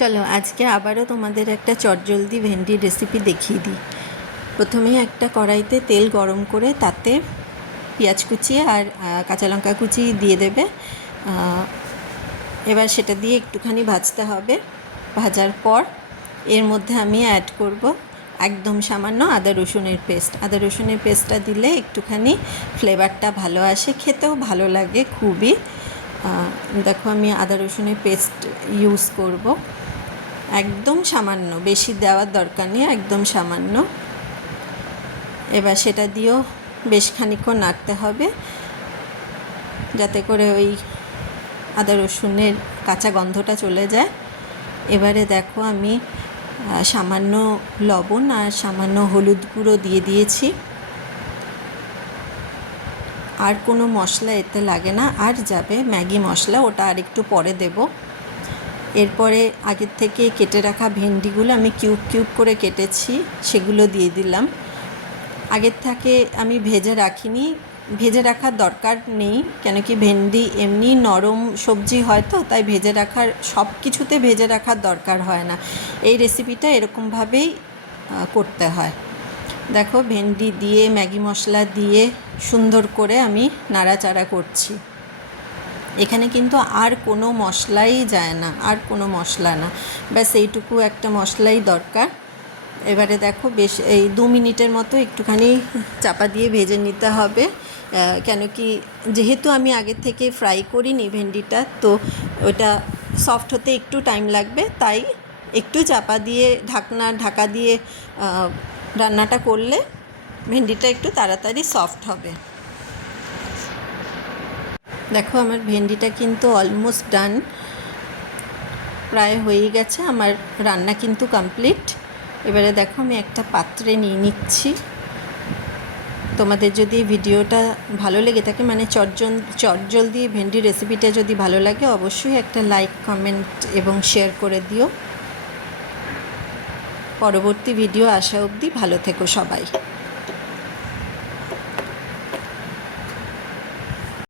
চলো আজকে আবারও তোমাদের একটা চটজলদি ভেন্ডির রেসিপি দেখিয়ে দিই। প্রথমেই একটা কড়াইতে তেল গরম করে তাতে পেঁয়াজ কুচি আর কাঁচা লঙ্কা কুচি দিয়ে দেবে। এবার সেটা দিয়ে একটুখানি ভাজতে হবে। ভাজার পর এর মধ্যে আমি অ্যাড করব একদম সামান্য আদা রসুনের পেস্ট। আদা রসুনের পেস্টটা দিলে একটুখানি ফ্লেভারটা ভালো আসে, খেতেও ভালো লাগে খুবই। দেখো আমি আদা রসুনের পেস্ট ইউজ করব, একদম সামান্য, বেশি দেওয়ার দরকার নেই, একদম সামান্য। এবার সেটা দিয়েও বেশ খানিকক্ষণ নাড়তে হবে যাতে করে ওই আদা রসুনের কাঁচা গন্ধটা চলে যায়। এবারে দেখো আমি সামান্য লবণ আর সামান্য হলুদ গুঁড়ো দিয়ে দিয়েছি। আর কোনো মশলা এতে লাগে না, আর যাবে ম্যাগি মশলা, ওটা আর একটু পরে দেব। এরপরে আগের থেকে কেটে রাখা ভেন্ডিগুলো আমি কিউব কিউব করে কেটেছি, সেগুলো দিয়ে দিলাম। আগের থেকে আমি ভেজে রাখিনি, ভেজে রাখার দরকার নেই, কেন কি ভেন্ডি এমনি নরম সবজি হয় তো, তাই ভেজে রাখার, সব কিছুতে ভেজে রাখার দরকার হয় না। এই রেসিপিটা এরকমভাবেই করতে হয়। দেখো ভেন্ডি দিয়ে ম্যাগি মশলা দিয়ে সুন্দর করে আমি নাড়াচাড়া করছি। এখানে কিন্তু আর কোনো মশলাই যায় না, আর কোনো মশলা না, ব্যাস এইটুকু একটা মশলাই দরকার। এবারে দেখো বেশ এই 2 মিনিটের মতো একটুখানি চাপা দিয়ে ভেজে নিতে হবে, কেন কি যেহেতু আমি আগের থেকে ফ্রাই করিনি ভেন্ডিটা, তো ওটা সফট হতে একটু টাইম লাগবে, তাই একটু চাপা দিয়ে ঢাকা দিয়ে রান্নাটা করলে ভেন্ডিটা একটু তাড়াতাড়ি সফট হবে। দেখো আমার ভেন্ডিটা কিন্তু অলমোস্ট ডান, প্রায় হয়ে গেছে, আমার রান্না কিন্তু কমপ্লিট। এবারে দেখো আমি একটা পাত্রে নিয়ে নিচ্ছি। তোমাদের যদি ভিডিওটা ভালো লেগে থাকে, মানে চটজলদি ভেন্ডি রেসিপিটা যদি ভালো লাগে, অবশ্যই একটা লাইক, কমেন্ট এবং শেয়ার করে দিও। পরবর্তী ভিডিও আসা অবধি ভালো থেকো সবাই।